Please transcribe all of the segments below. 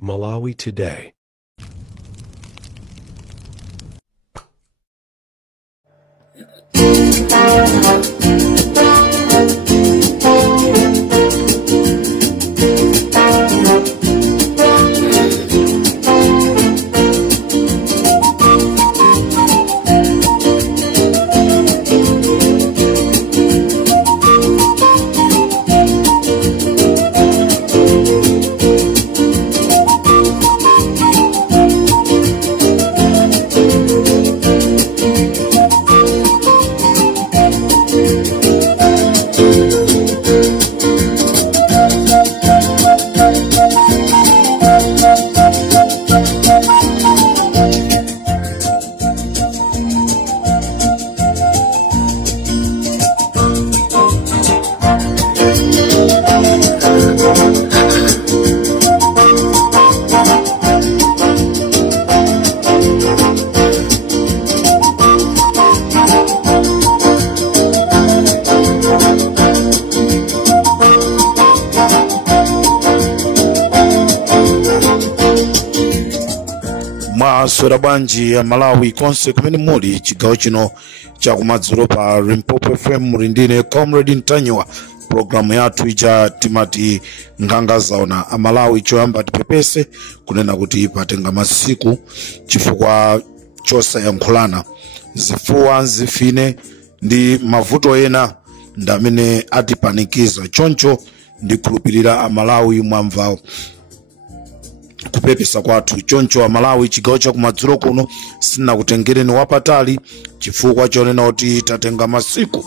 Malawi Today. Maswera banji ya Malawi konse kumene muli chigawo chino cha kumadzulo pa Limpopo FM murindine Comrade Ntanywa. Programu yathu ija timati nganga zaona Amalawi choyamba tipepese kunena kuti patenga masiku chifukwa chosayankhulana zifuwa zifine ndi mavuto ena ndamene atipanikiza choncho ndikhulupirira Amalawi mwamva kupepesa kwathu choncho Amalawi chigawo cha kumadzulo kuno sinakutengereni wapatali chifukwa chonena kuti tatenga masiku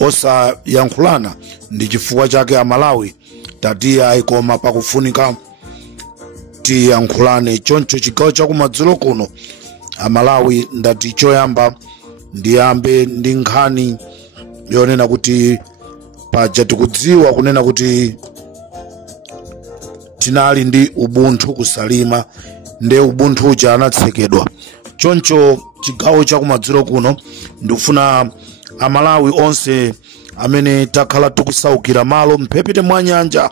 osayankhulana ndi chifukwa chake Amalawi tatiya ikoma pakufunika tiyankhulane choncho chigawo cha kumadzulo kuno Amalawi ndati choyamba ndiyambe ndi nkhani yonena kuti paja tikudziwa kunena kuti tinali ndi ubuntu kusalima nde ubuntu uja anatsekedwa choncho chigawo cha kumadzulo kuno ndikufuna Amalawi onse amene takhala tikusaukira malo mphepete mwa nyanja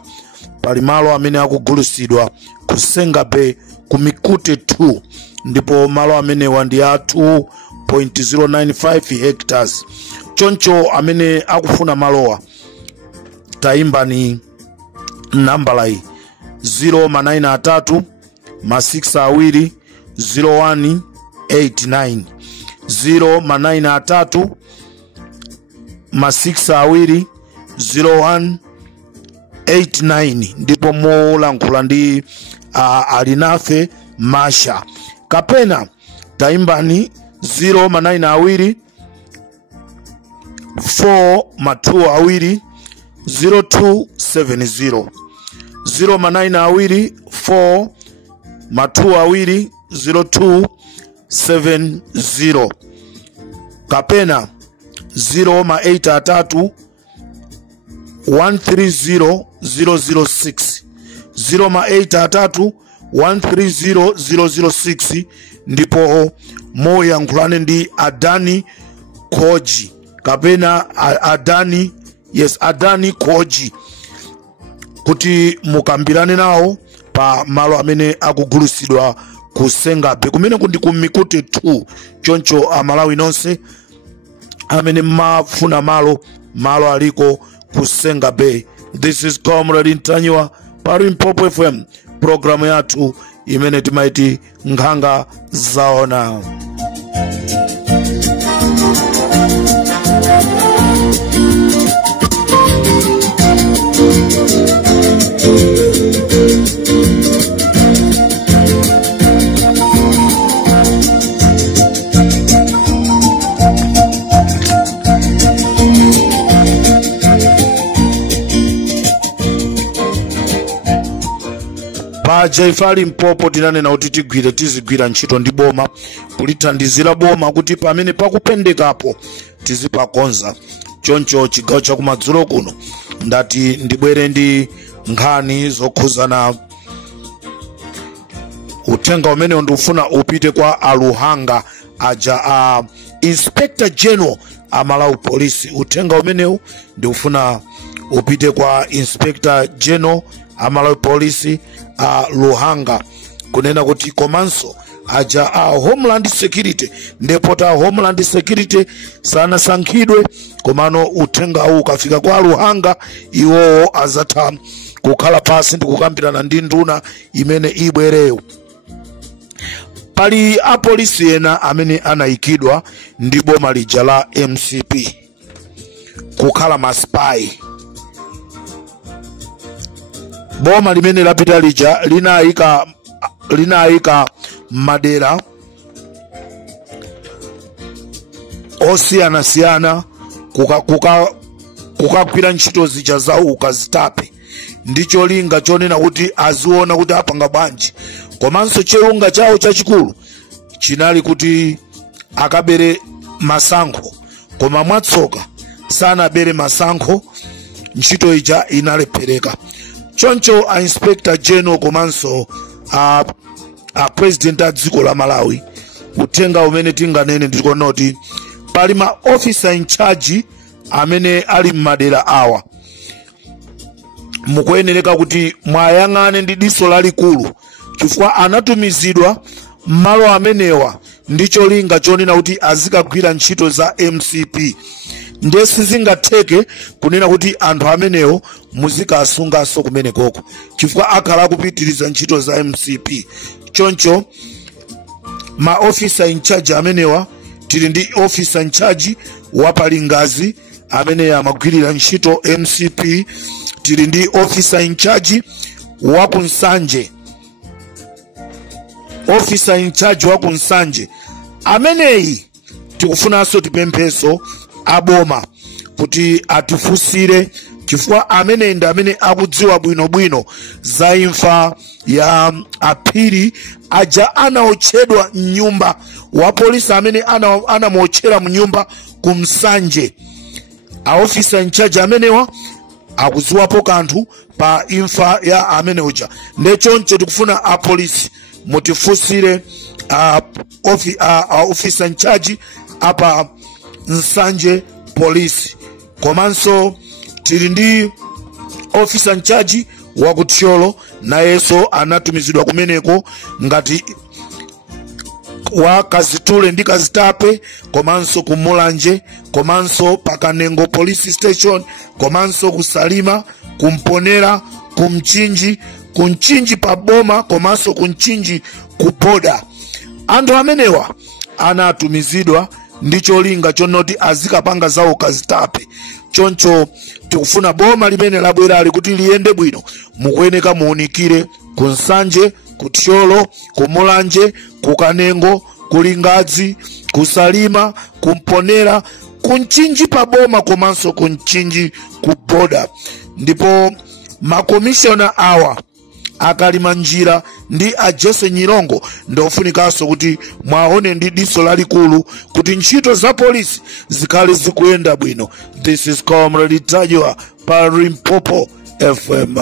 pali malo amene akugulusidwa kusenga Bay ku Mikute 2 ndipo malo amene wandi ya 2.095 hectares choncho amene akufuna malowa taimbani nambala hii 093 6 2 0189 093 6 2 0189 ndipo molankhula ndi alinafe Masha kapena taimbani 092 4 2 0270 092 4 2 0270 kapena 083 130 006 083 130 006 ndipo moyankhulane ndi Adani Koji kapena Adani Koji kuti mukambirane nawo pa malo amene akugulusidwa kusenga Bay kumene kundi ku Mikute 2 choncho Amalawi nonse amene mafuna malo aliko kusenga Bay. This is Comrade Ntanywa pa Limpopo FM, programu yathu imene timaiti nganga zaona. Paja ifali Limpopo tinanena kuti tizigwira ntchito ndi boma kulithandizira boma kuti pamene pakupendekapo tizipakonza choncho chigawo cha kumadzulo kuno ndati ndibwere ndi nkhani zokhuzana uthenga umene ndikufuna upite kwa aluhanga aja Inspector General Malawi Police. Uthenga umenewu ndikufuna upite kwa Inspector General Malawi Police Luhanga kunena kuti komanso aja Homeland Security ndipo Homeland Security sana sankhidwe komano uthenga uwu ukafika kwa Luhanga iwo azatha kukhala pasi ndi kukambirana ndi nduna imene ibwereyo. Pali apolisi ena amene anayikidwa ndi boma lija la MCP kukhala maspai. Boma limene lapita lija linayika madera osiyana kukagwira ntchito zija za ukazitape ndicho linga chonena kuti aziona kuti apanga bwanji. Komanso chilunga chawo chachikulu chinali kuti akabere masankho, koma mwatsoka sanabere masankho, ntchito ija inalephereka. Choncho Inspector General komanso President a dziko la Malawi uthenga umene tinganene ndikonoti pali ma officer in charge amene ali m'madera awa mukuyenereka kuti mwayang'ane ndi diso lalikulu chifukwa anatumizidwa malo amenewa ndicho linga chonena kuti azikagwira ntchito za MCP. Ndesi zingatheke kunena kuti anthu amenewo muzikasunganso kumene koko chifukwa akhala kupitiriza ntchito za MCP. Choncho ma officer in charge amenewa tili ndi officer in charge wa Palingazi amene amagwirira ntchito MCP, tili ndi officer in charge wa Kunsanje, officer in charge wa Kunsanje ameneyi tikufunanso tipempheso aboma kuti atifusire chifukwa ameneyi ndi amene akudziwa bwinobwino za imfa ya Aphiri aja anaotchedwa mnyumba wa polisi amene anamuotchera mnyumba Kumsanje. A officer in charge amenewa akuziwapo kanthu pa imfa ya amene uja. Ndechoncho tikufuna a polisi mutifusire officer in charge apa Nsanje Police. Komanso tili ndi officer in charge wa Kuthyolo nayeso anatumizidwa kumeneko ngati wa Kazitule ndi Kazitape, komanso kumulanje, komanso Pakanengo Police Station, komanso kusalima, kumponera, kumchinji pa boma, komanso kumchinji kupoda. Anthu amenewa anatumizidwa ndicho linga chonoti azikapanga zawo Kazitape. Choncho tikufuna boma limene labwera ali kuti liyende bwino mukuyeneka muunikire Kunsanje, Kuthyolo, kumulanje, Kukanengo, Kulingazi, kusalima, kumponera, kunchinji pa boma, komanso kunchinji kupoda. Ndipo makomishona awa akalima njira ndi Jesse Nyirongo ndofunikanso kuti mwaone ndi diso lalikulu kuti ntchito za polisi zikhale zikuyenda bwino. This is Comrade Tajwa pa Limpopo FM.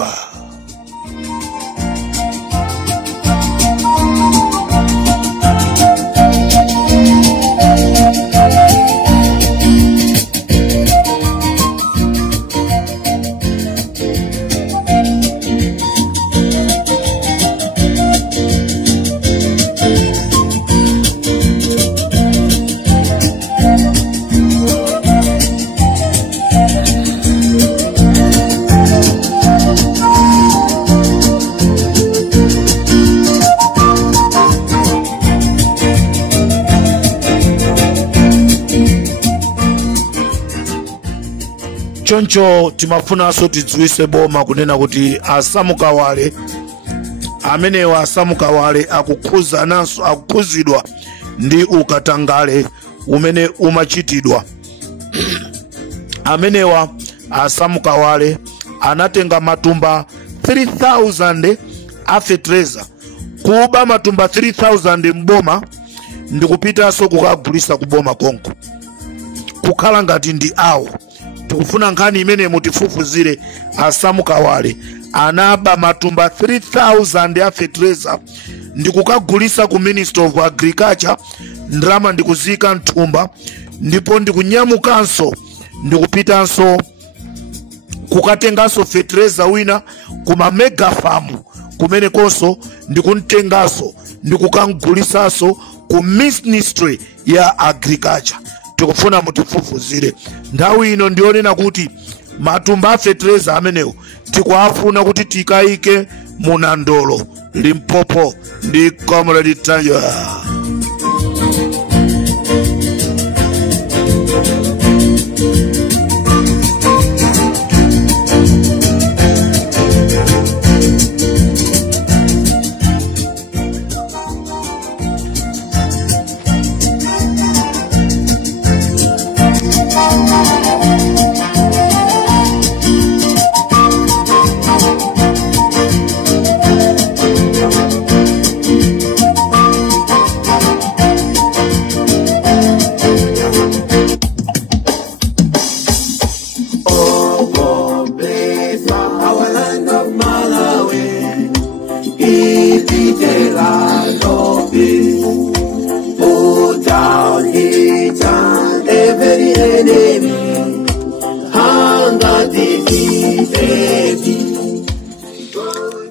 Choncho timafunanso tidziwise boma kunena kuti asamukawale amenewa asamukawale akukhuzidwa ndi ukatangale umene umachitidwa. Amenewa asamukawale anatenga matumba 3000 afetreza kuba matumba 3000 mboma ndikupitanso kukagulisa kuboma konko kukhala ngati ndi awo. Tikufuna nkhani imene mutifufuzire asamukawale anaba matumba 3000 afetreza ndikukagulisa ku Ministry of Agriculture, ndrama ndikuzika nthumba, ndipo ndikunyamukanso ndikupitanso kukatengaso fertilizer wina kuma mega farm kumene konso ndikuntengaso ndikukangulisaso ku ministry ya agriculture. Tikufuna mutifufuzire nthawi ino ndionena kuti matumba a fertilizer amenewo tikuafuna kuti tikaike munandolo Limpopo ndi Comrade Tanyo.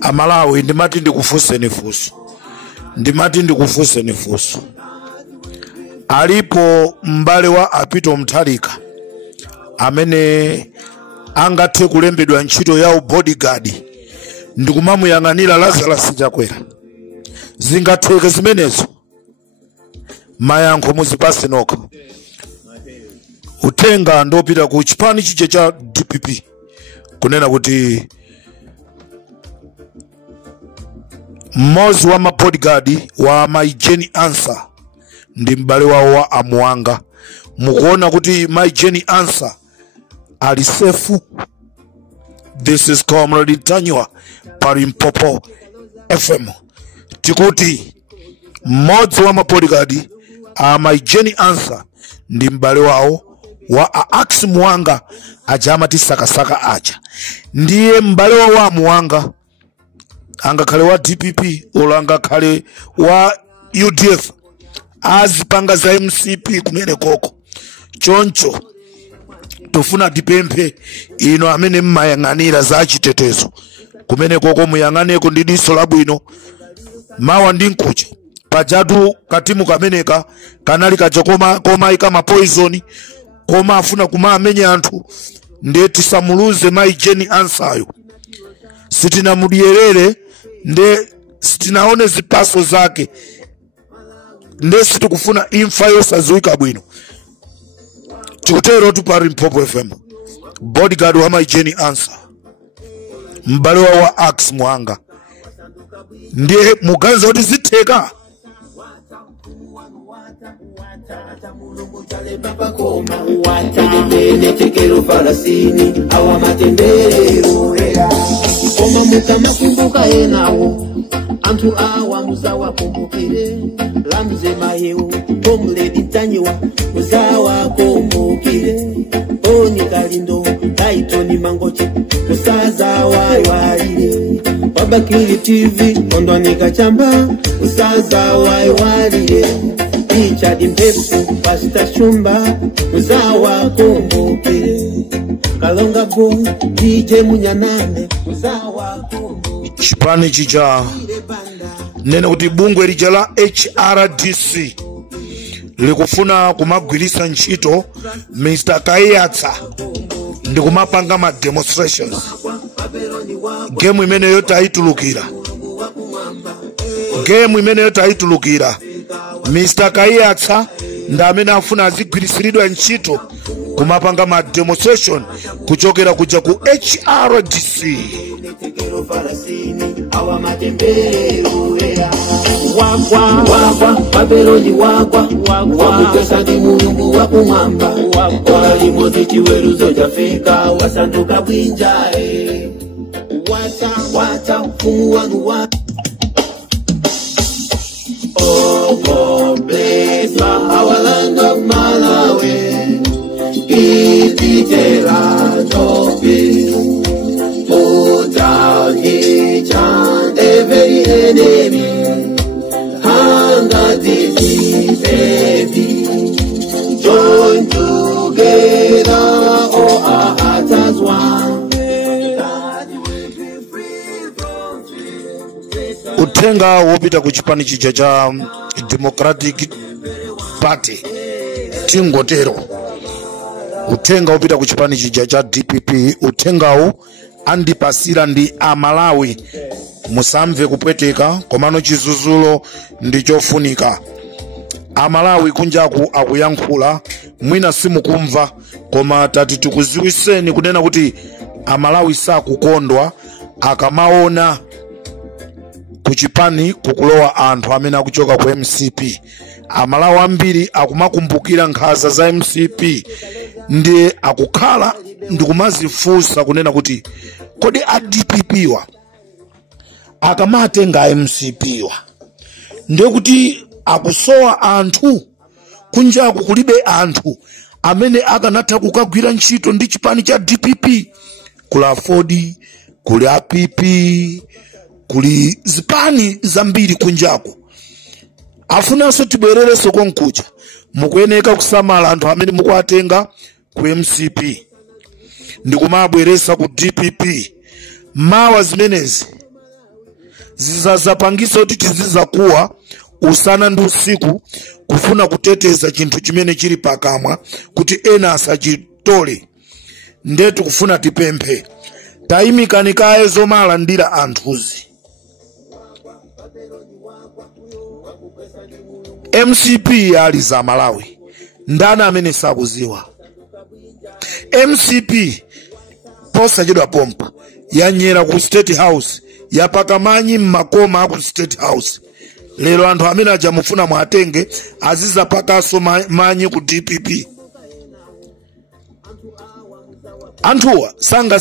Amalawi ndimati ndikufuse fuso. Alipo mbale wa Apito Mutharika amene angathe kulembedwa ntchito ya bodyguard ndikumamuyang'anira Lazarus Chakwera. Zingatheke zimenezo? Mayankho muzipase nokha. Utenga ndopita ku chipani chije cha DPP kunena kuti mmodzi wa mabodyguard wa Maijeni Answer ndi mbale wawo wa Amuanga. Mukuona kuti Maijeni Answer ali safe. This is Comrade Tanyo pa Limpopo FM. Tikuti mmodzi wa mabodyguard a Maijeni Answer ndi mbale wawo wa Ax Muanga ajamati sakasaka aja. Ndiye mbale wawo wa Amuanga angakhale wa DPP olanga khale wa UDF azipanga za MCP kumene koko. Choncho tofuna tipemphe ino amene mmayang'anira za chitetezo kumene koko muyang'aneko ndi diso labwino. Mawa ndi nkuche pajatu katimu kameneka kanali kachokoma koma ikama poison koma afuna kuma amenye anthu ndeti samuluze Maijeni Answer. Sitina mudierere nde sitinaone zipaso zake nde situkufuna imfa yosazuika bwino. Tikutero tu pa Limpopo FM. Bodyguard wa Maijeni Answer mbale wa Ax Muanga ndiye muganza kuti zitheka. Koma mukama kumbuka enawo antu awa muzawa kumbukire lamze mayewo Comrade Tanyo muzawa kumbukire oni kalindo taitoni mangoche musaza walire wabakili TV ondwanika chamba musaza walire Richard Mpepu Pastor Shumba muzawa kumbukire Kalonga Go DJ Munyanane muzawa kumbukire. Chipani chija nene kuti bungwe lija la HRDC likufuna kumagwirisa ntchito Mr. Kayatsa ndi kumapanga ma demonstrations. Game imene yotaitulukira Mr. Kayatsa ndamene afuna azigwirisiridwa ntchito kumapanga ma demonstration kuchokera kuja ku HRDC. Wagwa Babeloni wagwa wakutesa ndi mulungu wakumwamba olimozi chiweruzo chafika wasanduka bwinjae wata mfumu wanu wa Oh God bless our land of Malawi. It of peace. Put down each and every enemy. Hunger, disease, baby. Join together, all our hearts as one. Utenga wopita ku chipani chija cha Democratic Party tingotero. Utenga wopita ku chipani chija cha DPP. Utengawo andipasira ndi Amalawi. Musamve kupweteka, komano chizuzulo ndi chofunika. Amalawi kunjaku akuyankhula, mwina simukumva, koma tati tikuziwiseni kunena kuti Amalawi sakukondwa akamaona kuchipani kukulowa anthu amene akuchoka ku MCP. Amalawi ambiri akumakumbukira nkhaza za MCP, ndi akukhala ndikumazifunsa kunena kuti kodi a DPP wa akamatenga MCP wa ndiye kuti akusowa anthu kunjaku kulibe anthu amene akanatha kukagwira ntchito ndi chipani cha DPP. Kula Ford, kuli APP, kuli zipani zambiri kunjaku. Afunanso tibwerereso konkuja, mukuyeneka kusamala anthu amene mukuatenga ku MCP ndikumabweresa ku DPP. Mawa zimenezi zizazapangisa kuti tizizakuwa usana ndi usiku kufuna kuteteza chinthu chimene chili pakamwa kuti ena asachitole. Ndetu kufuna tipemphe tayimikani kaye zomalandira anthuzi. MCP ali za Malawi ndani amene sakuziwa. MCP posachedwa pompa yanyera ku State House, yapaka manyi mmakoma aku State House. Lero anthu amene ajamufuna mwatenge aziza pakaso manyi ku DPP. Anthuwa sanga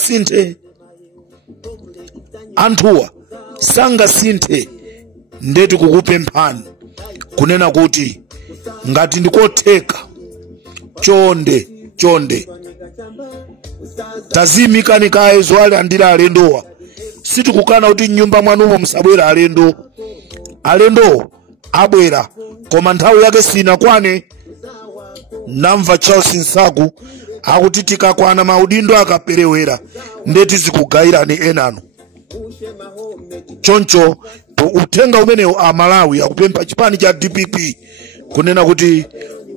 sinthe. Ndetu kukupemphani kunena kuti ngati ndikotheka chonde tazimikani kaye zowalandira alendowa. Sitikukana kuti nyumba mwanumo musabwera alendo abwera koma nthawi yake sinakwane. Namva Charles Nsaku akuti tikakwana maudindo akaperewera ndeti zikugayirani enano. Choncho utenga umenewo Amalawi akupempha chipani cha DPP kunena kuti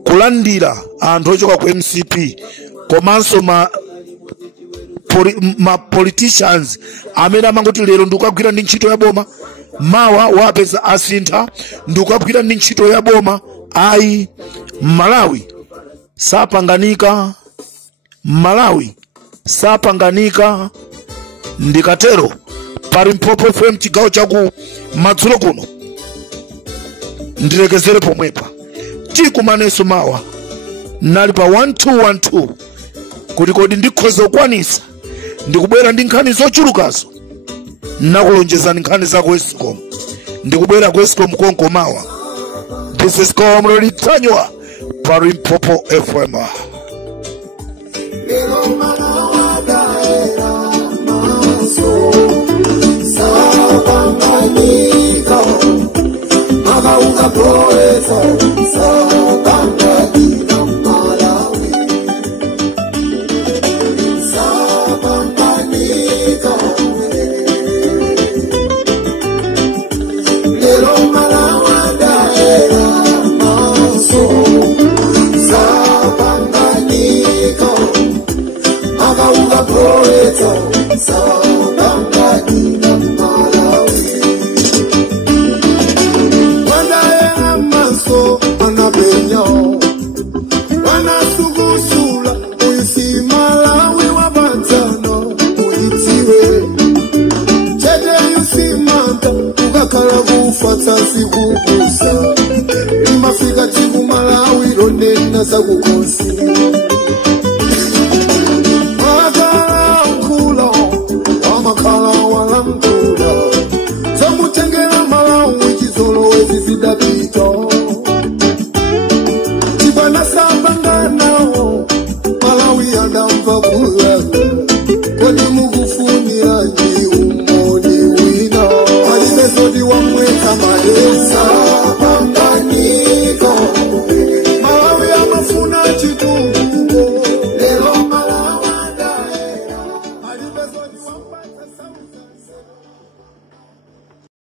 kulandira anthu ochoka ku MCP komanso ma politicians amene amangoti lero ndikugwira ndi ntchito ya boma, mawa wapeza asintha ndikugwira ndi ntchito ya boma. Ayi, Malawi sapanganika. Ndikatero pari Limpopo FM chigawo chaku madzulo kuno ndilekezere pomwepa. Tikumaneso mawa nali pa 1212 kuti kodi ndikhoza kukwanisa ndikubwera ndi nkhani zochulukazo. Nakulonjezani nkhani za ku Eskom ndikubwera ku Eskom konko mawa. This is Comrade Tanywa pa Limpopo FM. Imafika tiku Malawi ronena za kukonsi